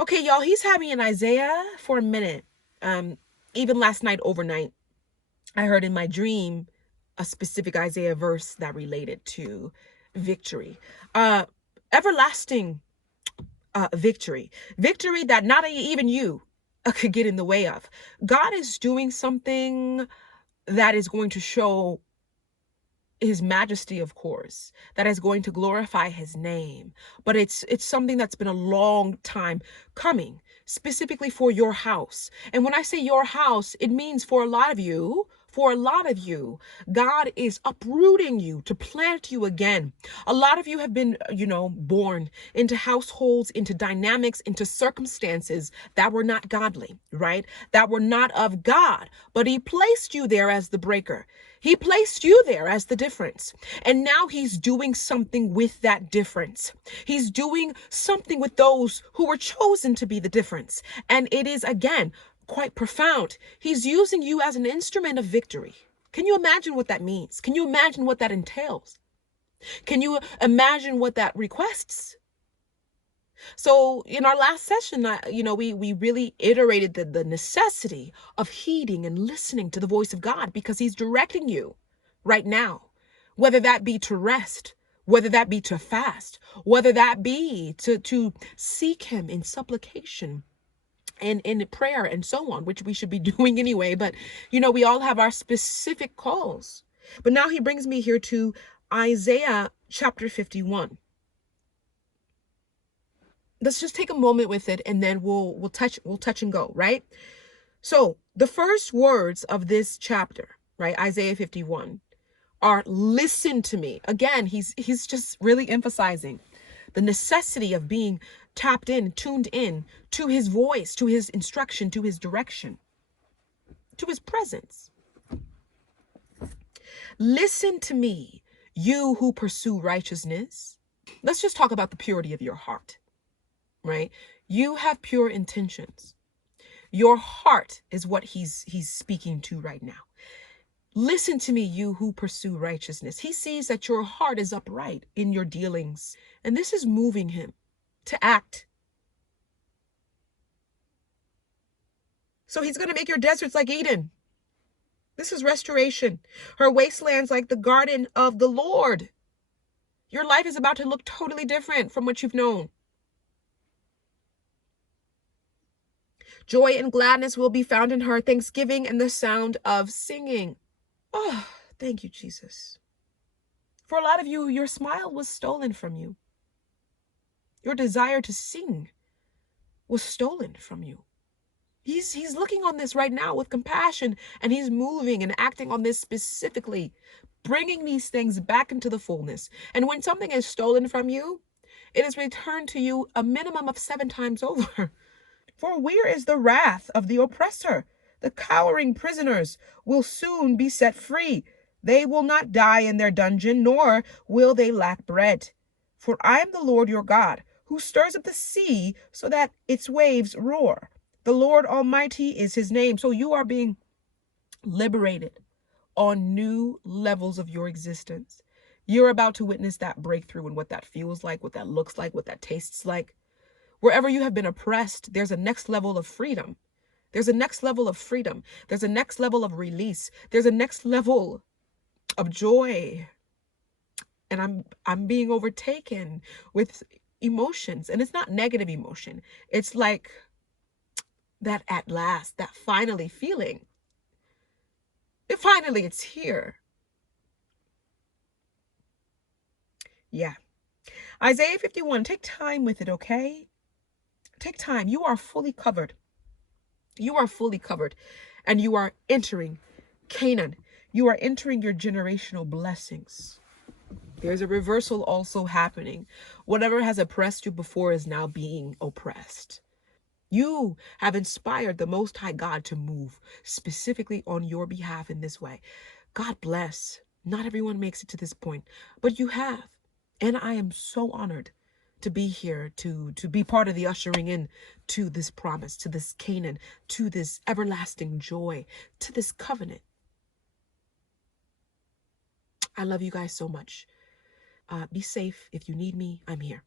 Okay, y'all, he's had me in Isaiah for a minute. Even last night, overnight, I heard in my dream a specific Isaiah verse that related to victory. Uh, Everlasting victory. Victory that not even you could get in the way of. God is doing something that is going to show his majesty, of course, that is going to glorify his name, but it's something that's been a long time coming, specifically for your house. And when I say your house, it means for a lot of you, God is uprooting you to plant you again. A lot of you have been, born into households, into dynamics, into circumstances that were not godly, right? That were not of God, but he placed you there as the breaker. He placed you there as the difference. And now he's doing something with that difference. He's doing something with those who were chosen to be the difference. And it is, again, quite profound. He's using you as an instrument of victory. Can you imagine what that means? Can you imagine what that entails? Can you imagine what that requests? So in our last session, we really iterated the necessity of heeding and listening to the voice of God, because he's directing you right now, whether that be to rest, whether that be to fast, whether that be to seek him in supplication and in prayer and so on, which we should be doing anyway. But, we all have our specific calls. But now he brings me here to Isaiah chapter 51. Let's just take a moment with it, and then we'll touch and go, right? So the first words of this chapter, right, Isaiah 51, are listen to me. Again, he's just really emphasizing the necessity of being tapped in, tuned in to his voice, to his instruction, to his direction, to his presence. Listen to me, you who pursue righteousness. Let's just talk about the purity of your heart, right? You have pure intentions. Your heart is what he's speaking to right now. Listen to me, you who pursue righteousness. He sees that your heart is upright in your dealings, and this is moving him to act. So he's going to make your deserts like Eden. This is restoration. Her wastelands like the garden of the Lord. Your life is about to look totally different from what you've known. Joy and gladness will be found in her, thanksgiving and the sound of singing. Oh, thank you, Jesus. For a lot of you, your smile was stolen from you. Your desire to sing was stolen from you. He's looking on this right now with compassion, and he's moving and acting on this specifically, bringing these things back into the fullness. And when something is stolen from you, it is returned to you a minimum of 7 times over. For where is the wrath of the oppressor? The cowering prisoners will soon be set free. They will not die in their dungeon, nor will they lack bread. For I am the Lord your God, who stirs up the sea so that its waves roar. The Lord Almighty is his name. So you are being liberated on new levels of your existence. You're about to witness that breakthrough and what that feels like, what that looks like, what that tastes like. Wherever you have been oppressed, there's a next level of freedom. There's a next level of freedom. There's a next level of release. There's a next level of joy. And I'm being overtaken with emotions. And it's not negative emotion. It's like that at last, that finally feeling. Finally, it's here. Yeah. Isaiah 51, take time with it, okay? Take time. You are fully covered. You are fully covered, and you are entering Canaan. You are entering your generational blessings. There's a reversal also happening. Whatever has oppressed you before is now being oppressed. You have inspired the Most High God to move specifically on your behalf in this way. God bless. Not everyone makes it to this point, but you have. And I am so honored to be here, to be part of the ushering in to this promise, to this Canaan, to this everlasting joy, to this covenant. I love you guys so much. Be safe. If you need me, I'm here.